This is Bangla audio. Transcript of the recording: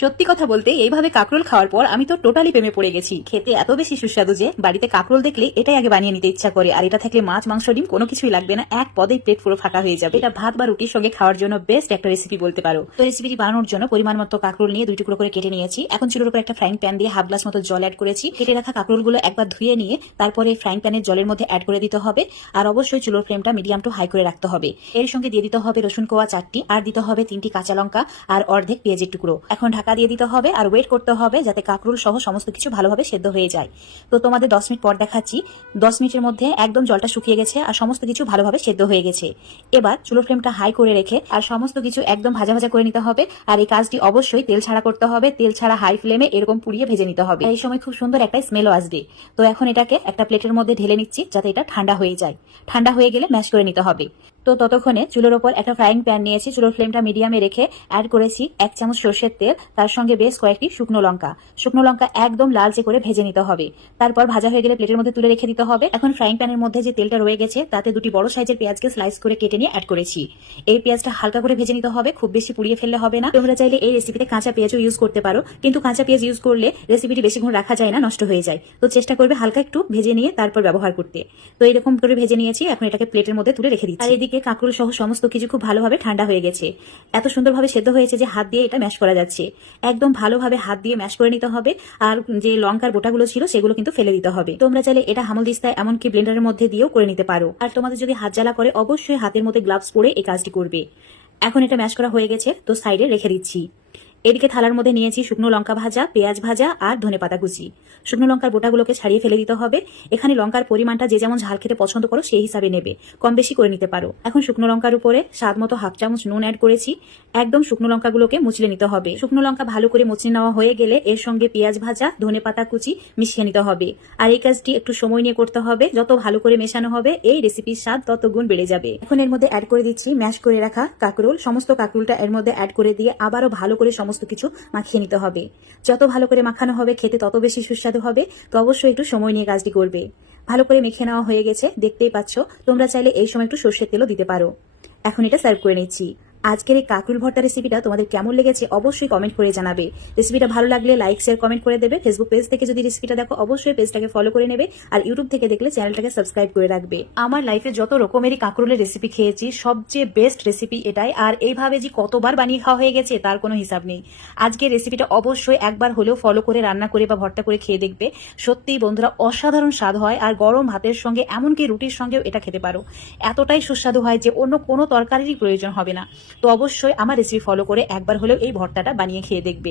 সত্যি কথা বলতে এইভাবে কাকরোল খাওয়ার পর আমি তো টোটালি প্রেমে পড়ে গেছি। খেতে এত বেশি সুস্বাদু যে বাড়িতে কাকরোল দেখলে এটাই আগে বানিয়ে নিতে ইচ্ছা করে। আর এটা থাকলে মাছ, মাংস, ডিম কোনো কিছুই লাগবে না, এক পদেই প্লেট পুরো ফাঁকা হয়ে যাবে। এটা ভাত বা রুটির সঙ্গে খাওয়ার জন্য বেস্ট একটা রেসিপি বলতে পারো। তো রেসিপিটি বানানোর জন্য পরিমাণ মতো কাকরোল নিয়ে 2 টুকরো করে কেটে নিয়েছি। এখন চুলোর উপর একটা ফ্রাইং প্যান দিয়ে হাফ গ্লাস মতো জল অ্যাড করেছি। কেটে রাখা কাকরোলগুলো একবার ধুয়ে নিয়ে তারপরে ফ্রাইং প্যানের জলের মধ্যে অ্যাড করে দিতে হবে। আর অবশ্যই চুলোর ফ্লেমটা মিডিয়াম টু হাই করে রাখতে হবে। এর সঙ্গে দিয়ে দিতে হবে রসুন কোয়া 4টি, আর দিতে হবে 3টি কাঁচা লঙ্কা আর অর্ধেক পেঁয়াজের টুকরো। এখন ঢাকা দিয়ে দিতে হবে আর ওয়েট করতে হবে যাতে কাকরোল সহ সমস্ত কিছু ভালোভাবে সেদ্ধ হয়ে যায়। তো তোমাদের 10 মিনিট পর দেখাচ্ছি। 10 মিনিটের মধ্যে একদম জলটা শুকিয়ে গেছে আর সমস্ত কিছু ভালোভাবে সেদ্ধ হয়ে গেছে। এবার চুলো ফ্লেমটা হাই করে রেখে আর সমস্ত কিছু একদম ভাজা ভাজা করে নিতে হবে। আর এই কাজটি অবশ্যই তেল ছাড়া করতে হবে। তেল ছাড়া হাই ফ্লেমে এরকম পুড়িয়ে ভেজে নিতে হবে। এই সময় খুব সুন্দর একটা স্মেলও আসবে। তো এখন এটাকে একটা প্লেটের মধ্যে ঢেলে নিচ্ছি যাতে এটা ঠান্ডা হয়ে যায়। ঠান্ডা হয়ে গেলে ম্যাশ করে নিতে হবে। তো ততক্ষণে চুলোর ওপর একটা ফ্রাইং প্যান নিয়েছি। চুলোর ফ্লেমটা মিডিয়ামে রেখে অ্যাড করেছি 1 চামচ সর্ষের তেল, তার সঙ্গে বেশ কয়েকটি শুকনো লঙ্কা। শুকনো লঙ্কা একদম লালচে করে ভেজে নিতে হবে। তারপর ভাজা হয়ে গেলে প্লেটের মধ্যে তুলে রেখে দিতে হবে। এখন ফ্রাইং প্যানের মধ্যে যে তেলটা রয়ে গেছে তাতে 2টি বড় সাইজের পেঁয়াজকে স্লাইস করে কেটে নিয়ে অ্যাড করেছি। এই পেঁয়াজটা হালকা করে ভেজে নিতে হবে, খুব বেশি পুড়িয়ে ফেললে হবে না। তোমরা চাইলে এই রেসিপিতে কাঁচা পেঁয়াজও ইউজ করতে পারো, কিন্তু কাঁচা পেঁয়াজ ইউজ করলে রেসিপিটি বেশিক্ষণ রাখা যায় না, নষ্ট হয়ে যায়। তো চেষ্টা করবে হালকা একটু ভেজে নিয়ে তারপর ব্যবহার করতে। তো এরকম করে ভেজে নিয়েছি। এখন এটাকে প্লেটের মধ্যে তুলে রেখে দিচ্ছি। আর এদিকে কাঁকরোল সহ সমস্ত কিছু খুব ভালোভাবে ঠান্ডা হয়ে গেছে। এত সুন্দরভাবে সেদ্ধ হয়েছে যে হাত দিয়ে এটা ম্যাশ করা যাচ্ছে। একদম ভালোভাবে হাত দিয়ে ম্যাশ করে নিতে হবে। আর যে লঙ্কার বোটাগুলো ছিল সেগুলো কিন্তু ফেলে দিতে হবে। তোমরা চাইলে এটা হামলদিস্তায় এমনকি ব্লেন্ডারের মধ্যে দিয়েও করে নিতে পারো। আর তোমাদের যদি হাত জ্বালা করে অবশ্যই হাতের মধ্যে গ্লাভস পরে এই কাজটি করবে। এখন এটা ম্যাশ করা হয়ে গেছে, তো সাইডে রেখে দিচ্ছি। এদিকে থালার মধ্যে নিয়েছি শুকনো লঙ্কা ভাজা, পেঁয়াজ ভাজা আর ধনেপাতা কুচি। শুকনো লঙ্কার বোটাগুলোকে ছাড়িয়ে ফেলে দিতে হবে। এখানে লঙ্কার পরিমাণটা যে যেমন ঝাল খেতে পছন্দ করো সেই হিসাবে নেবে, কম বেশি করে নিতে পারো। এখন শুকনো লঙ্কার উপরে স্বাদ মতো হাফ চামচ নুন অ্যাড করেছি। একদম শুকনো লঙ্কাগুলোকে মুচলে নিতে হবে। শুকনো লঙ্কা ভালো করে মুচলে নেওয়া হয়ে গেলে এর সঙ্গে পেঁয়াজ ভাজা, ধনেপাতা কুচি মিশিয়ে নিতে হবে। আর এই কাজটি একটু সময় নিয়ে করতে হবে। যত ভালো করে মেশানো হবে এই রেসিপির স্বাদ তত গুণ বেড়ে যাবে। এখন এর মধ্যে অ্যাড করে দিচ্ছি ম্যাশ করে রাখা কাকরোল। সমস্ত কাকরোলটা এর মধ্যে অ্যাড করে দিয়ে আবারও ভালো করে সমস্ত কিছু মাখিয়ে নিতে হবে। যত ভালো করে মাখানো হবে খেতে তত বেশি সুস্বাদু হবে। তো অবশ্যই একটু সময় নিয়ে কাজটি করবে। ভালো করে মেখে নেওয়া হয়ে গেছে, দেখতেই পাচ্ছ। তোমরা চাইলে এই সময় একটু সর্ষের তেলও দিতে পারো। এখন এটা সার্ভ করে নিচ্ছি। আজকের এই কাকরোল ভর্তা রেসিপিটা তোমাদের কেমন লেগেছে অবশ্যই কমেন্ট করে জানাবে। রেসিপিটা ভালো লাগলে লাইক, শেয়ার, কমেন্ট করে দেবে। ফেসবুক পেজ থেকে যদি রেসিপিটা দেখো অবশ্যই পেজটাকে ফলো করে নেবে। আর ইউটিউব থেকে দেখলে চ্যানেলটাকে সাবস্ক্রাইব করে রাখবে। আমার লাইফে যত রকমেরই কাকরোলের রেসিপি খেয়েছি সবচেয়ে বেস্ট রেসিপি এটাই। আর এইভাবে যে কতবার বানিয়ে খাওয়া হয়ে গেছে তার কোনো হিসাব নেই। আজকের রেসিপিটা অবশ্যই একবার হলেও ফলো করে রান্না করে বা ভর্তা করে খেয়ে দেখবে। সত্যিই বন্ধুরা অসাধারণ স্বাদ হয়। আর গরম ভাতের সঙ্গে এমনকি রুটির সঙ্গেও এটা খেতে পারো। এতটাই সুস্বাদু হয় যে অন্য কোনো তরকারিরই প্রয়োজন হবে না। তো অবশ্যই আমার রেসিপি ফলো করে একবার হলেও এই ভর্তাটা বানিয়ে খেয়ে দেখবে।